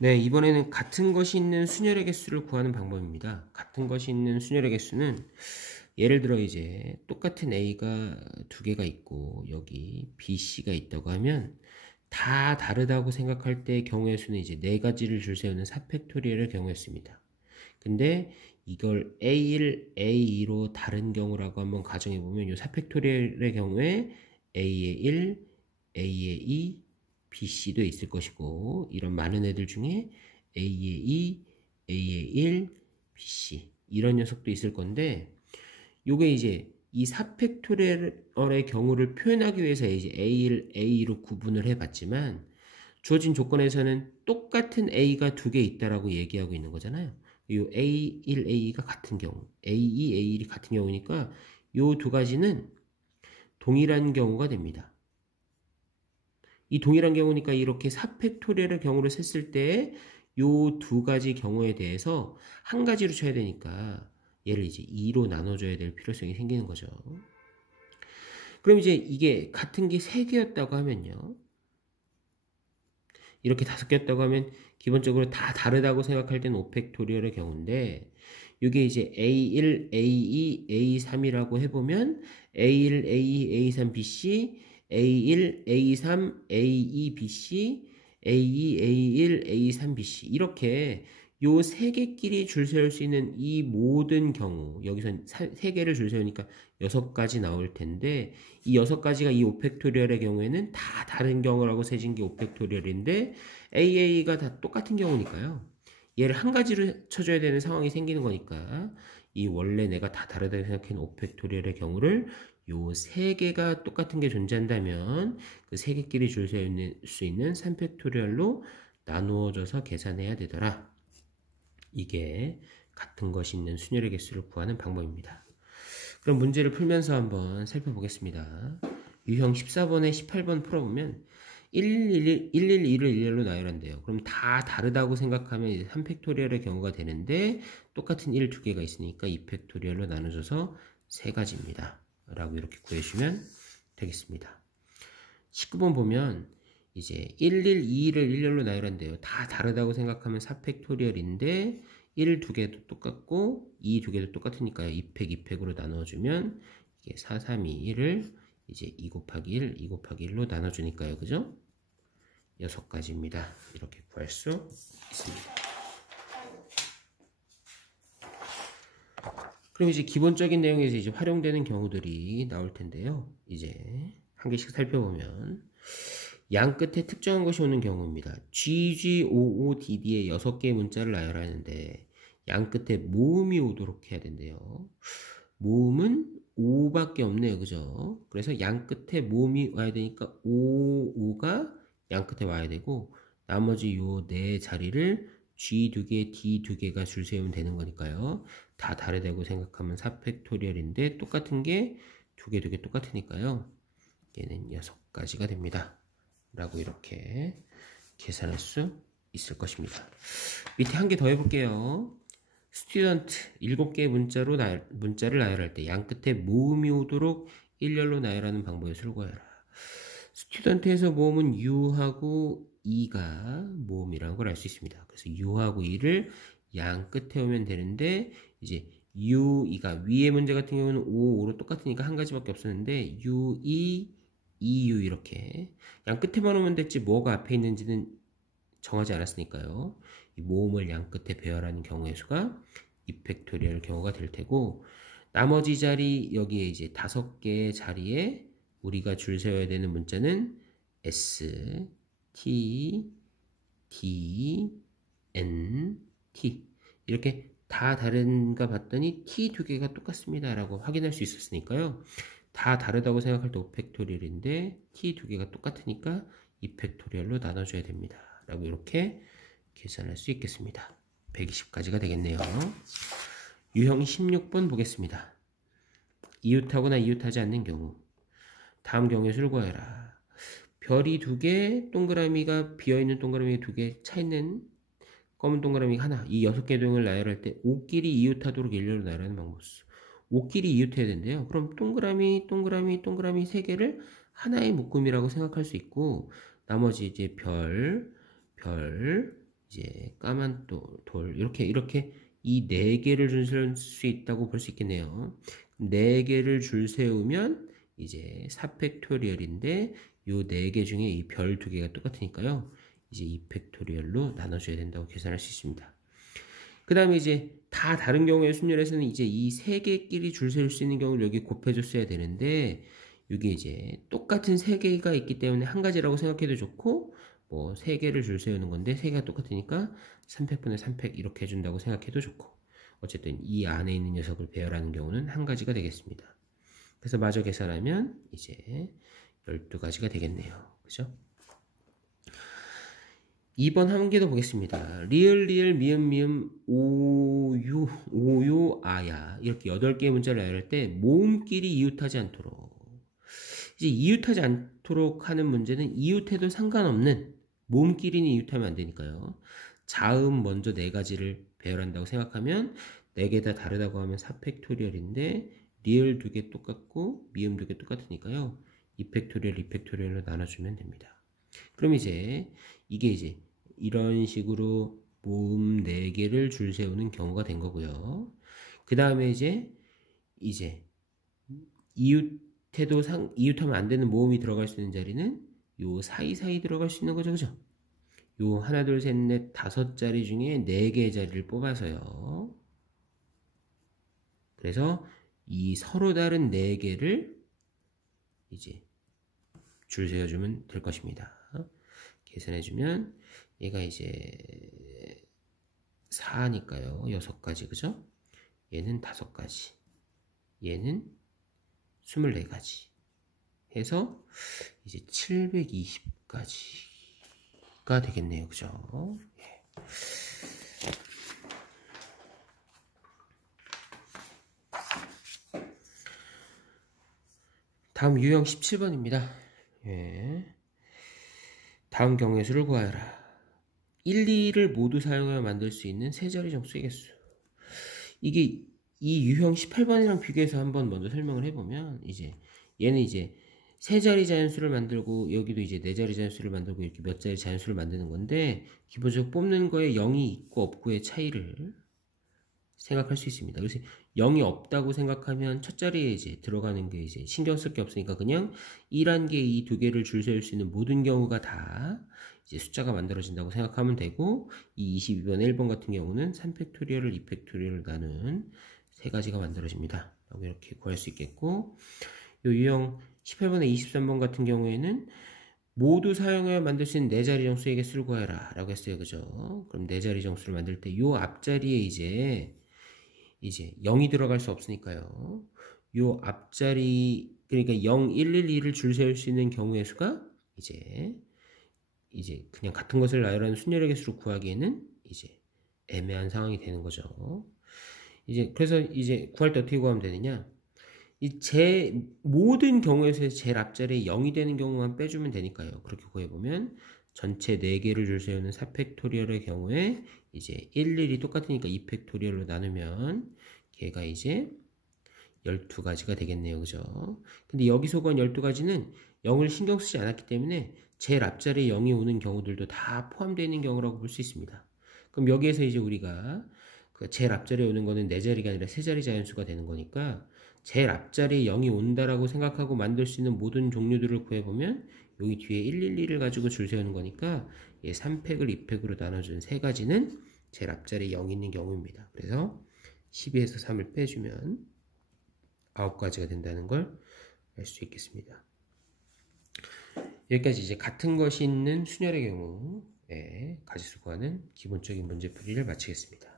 네, 이번에는 같은 것이 있는 순열의 개수를 구하는 방법입니다. 같은 것이 있는 순열의 개수는 예를 들어 이제 똑같은 A가 두 개가 있고 여기 B, C가 있다고 하면 다 다르다고 생각할 때의 경우의 수는 이제 네 가지를 줄 세우는 4팩토리얼의 경우였습니다. 근데 이걸 A1, A2로 다른 경우라고 한번 가정해 보면 이 4팩토리얼의 경우에 A의 1, A의 2, BC도 있을 것이고 이런 많은 애들 중에 A의 2, A의 1, BC 이런 녀석도 있을 건데 요게 이제 이 4팩토리얼의 경우를 표현하기 위해서 이제 A1, A2로 구분을 해봤지만 주어진 조건에서는 똑같은 A가 두 개 있다라고 얘기하고 있는 거잖아요. 이 A1, A2가 같은 경우, A2, A1이 같은 경우니까 요 두 가지는 동일한 경우가 됩니다. 이 동일한 경우니까 이렇게 4팩토리얼의 경우를 셌을 때 요 두 가지 경우에 대해서 한 가지로 쳐야 되니까 얘를 이제 2로 나눠줘야 될 필요성이 생기는 거죠. 그럼 이제 이게 같은 게 3개였다고 하면요. 이렇게 5개였다고 하면 기본적으로 다 다르다고 생각할 때는 5팩토리얼의 경우인데 이게 이제 A1, A2, A3이라고 해보면 A1, A2, A3, BC, A1, A3, A2, BC, A2, A1, A3, BC 이렇게 요 세 개끼리 줄 세울 수 있는 이 모든 경우 여기서 세 개를 줄 세우니까 6가지 나올 텐데 이 6가지가 이 5팩토리얼의 경우에는 다 다른 경우라고 세진 게 5팩토리얼인데 AA가 다 똑같은 경우니까요. 얘를 한 가지로 쳐줘야 되는 상황이 생기는 거니까 이 원래 내가 다 다르다고 생각하는 5팩토리얼의 경우를 요 세 개가 똑같은 게 존재한다면 그 세 개끼리 줄 수 있는 3팩토리얼로 나누어져서 계산해야 되더라. 이게 같은 것이 있는 순열의 개수를 구하는 방법입니다. 그럼 문제를 풀면서 한번 살펴보겠습니다. 유형 14번에 18번 풀어보면 111, 112를 1열로 나열한대요. 그럼 다 다르다고 생각하면 이제 3팩토리얼의 경우가 되는데 똑같은 1 두 개가 있으니까 2팩토리얼로 나눠져서 3가지입니다. 라고 이렇게 구해주면 되겠습니다. 19번 보면 이제 112를 1열로 나열한대요. 다 다르다고 생각하면 4팩토리얼인데 1 두 개도 똑같고 2 두 개도 똑같으니까요. 2팩, 2팩으로 나눠주면 이게 4, 3, 2, 1을 이제 2 곱하기 1, 2 곱하기 1로 나눠주니까요. 그죠? 6가지입니다. 이렇게 구할 수 있습니다. 그럼 이제 기본적인 내용에서 이제 활용되는 경우들이 나올 텐데요. 이제 한 개씩 살펴보면 양 끝에 특정한 것이 오는 경우입니다. GGOODD의 6개의 문자를 나열하는데 양 끝에 모음이 오도록 해야 된대요. 모음은 5밖에 없네요. 그죠? 그래서 양 끝에 모음이 와야 되니까 5가 양 끝에 와야 되고 나머지 요 네 자리를 G 2개, D 2개가 줄 세우면 되는 거니까요. 다 다르다고 생각하면 4팩토리얼인데 똑같은 게 2개, 2개 똑같으니까요. 얘는 6가지가 됩니다. 라고 이렇게 계산할 수 있을 것입니다. 밑에 한 개 더 해볼게요. 스튜던트 7개의 문자를 나열할 때 양 끝에 모음이 오도록 일렬로 나열하는 방법을 술고해라. 스튜던트에서 모음은 U하고 E가 모음이라는 걸 알 수 있습니다. 그래서 U하고 E를 양 끝에 오면 되는데 이제 U, E가 위의 문제 같은 경우는 5, 5로 똑같으니까 한 가지밖에 없었는데 U, E, EU 이렇게 양 끝에만 오면 됐지 뭐가 앞에 있는지는 정하지 않았으니까요. 이 모음을 양 끝에 배열하는 경우의 수가 2팩토리얼 경우가 될 테고 나머지 자리 여기에 이제 5개의 자리에 우리가 줄 세워야 되는 문자는 S, T, D, N, T 이렇게 다 다른가 봤더니 T 2개가 똑같습니다 라고 확인할 수 있었으니까요. 다 다르다고 생각할 때 5팩토리얼인데 T 2개가 똑같으니까 2팩토리얼로 나눠줘야 됩니다. 라고 이렇게 계산할 수 있겠습니다. 120가지가 되겠네요. 유형 16번 보겠습니다. 이웃하거나 이웃하지 않는 경우 다음 경우의 수를 구하여라. 별이 2개, 동그라미가 비어있는 동그라미 2개, 차있는 검은 동그라미 하나 이 6개의 도형을 나열할 때 5끼리 이웃하도록 일렬로 나열하는 방법수 5끼리 이웃해야 된대요. 그럼 동그라미 3개를 하나의 묶음이라고 생각할 수 있고 나머지 이제 별, 이제 까만 돌 이렇게 이 4개를 줄 세울 수 있다고 볼 수 있겠네요. 4개를 줄 세우면 이제 4팩토리얼인데 요 4개 중에 이 별 2개가 똑같으니까요. 이제 2팩토리얼로 나눠줘야 된다고 계산할 수 있습니다. 그 다음에 이제 다 다른 경우의 순열에서는 이제 이 3개끼리 줄 세울 수 있는 경우를 여기 곱해줬어야 되는데 이게 이제 똑같은 3개가 있기 때문에 한 가지라고 생각해도 좋고 뭐 3개를 줄 세우는 건데 3개가 똑같으니까 3팩분의 3팩 이렇게 해준다고 생각해도 좋고 어쨌든 이 안에 있는 녀석을 배열하는 경우는 한 가지가 되겠습니다. 그래서 마저 계산하면 이제 12가지가 되겠네요. 그죠? 2번 한 개 더 보겠습니다. 리을, 미음, 오요, 아야 이렇게 8개의 문자를 나열할 때 모음끼리 이웃하지 않도록 이제 이웃하지 않도록 하는 문제는 이웃해도 상관없는 모음끼리는 이웃하면 안 되니까요. 자음 먼저 4가지를 배열한다고 생각하면 4개 다 다르다고 하면 4팩토리얼인데 리을 2개 똑같고 미음 2개 똑같으니까요. 2팩토리얼, 2팩토리얼로 나눠주면 됩니다. 그럼 이제 이게 이제 이런 식으로 모음 4개를 줄 세우는 경우가 된 거고요. 그 다음에 이제 이웃하면 안 되는 모음이 들어갈 수 있는 자리는 요 사이사이 들어갈 수 있는 거죠. 그죠? 요 하나, 둘, 셋, 넷, 5자리 중에 4개의 자리를 뽑아서요. 그래서 이 서로 다른 4개를 이제 줄 세워주면 될 것입니다. 계산해주면 얘가 이제 4니까요. 6가지, 그죠? 얘는 5가지. 얘는 24가지. 해서 이제 720가지가 되겠네요. 그죠? 예. 다음 유형 17번입니다. 예. 다음 경우의 수를 구하여라. 1, 2를 모두 사용하여 만들 수 있는 세자리 정수의 개수. 이게 이 유형 18번이랑 비교해서 한번 먼저 설명을 해보면 이제 얘는 이제 세 자리 자연수를 만들고 여기도 이제 4자리 자연수를 만들고 이렇게 몇 자리 자연수를 만드는 건데 기본적으로 뽑는 거에 0이 있고 없고의 차이를 생각할 수 있습니다. 그래서 0이 없다고 생각하면 첫 자리에 이제 들어가는 게 이제 신경 쓸 게 없으니까 그냥 1한 개, 이 2개를 줄 세울 수 있는 모든 경우가 다 이제 숫자가 만들어진다고 생각하면 되고 이 22번 1번 같은 경우는 3팩토리얼을 2팩토리얼을 나눈 3가지가 만들어집니다. 라고 이렇게 구할 수 있겠고 요 유형 18번의 23번 같은 경우에는 모두 사용하여 만들 수 있는 4자리 정수의 개수를 구하라 라고 했어요. 그죠? 그럼 4자리 정수를 만들 때 요 앞자리에 이제 0이 들어갈 수 없으니까요. 요 앞자리 그러니까 0, 1, 1, 2를 줄 세울 수 있는 경우의 수가 이제 그냥 같은 것을 나열하는 순열의 개수로 구하기에는 이제 애매한 상황이 되는 거죠. 그래서 이제 구할 때 어떻게 구하면 되느냐? 모든 경우에서 제일 앞자리에 0이 되는 경우만 빼주면 되니까요. 그렇게 구해보면 전체 4개를 줄 세우는 4팩토리얼의 경우에 이제 1, 1이 똑같으니까 2팩토리얼로 나누면 걔가 이제 12가지가 되겠네요. 그죠? 근데 여기서 구한 12가지는 0을 신경 쓰지 않았기 때문에 제일 앞자리에 0이 오는 경우들도 다 포함되어 있는 경우라고 볼 수 있습니다. 그럼 여기에서 이제 우리가 그 제일 앞자리에 오는 거는 4자리가 아니라 3자리 자연수가 되는 거니까 제일 앞자리에 0이 온다라고 생각하고 만들 수 있는 모든 종류들을 구해보면 여기 뒤에 112를 가지고 줄 세우는 거니까 3팩을 2팩으로 나눠준 3가지는 제일 앞자리에 0이 있는 경우입니다. 그래서 12에서 3을 빼주면 9가지가 된다는 걸 알 수 있겠습니다. 여기까지 이제 같은 것이 있는 순열의 경우에 가지수 구하는 기본적인 문제풀이를 마치겠습니다.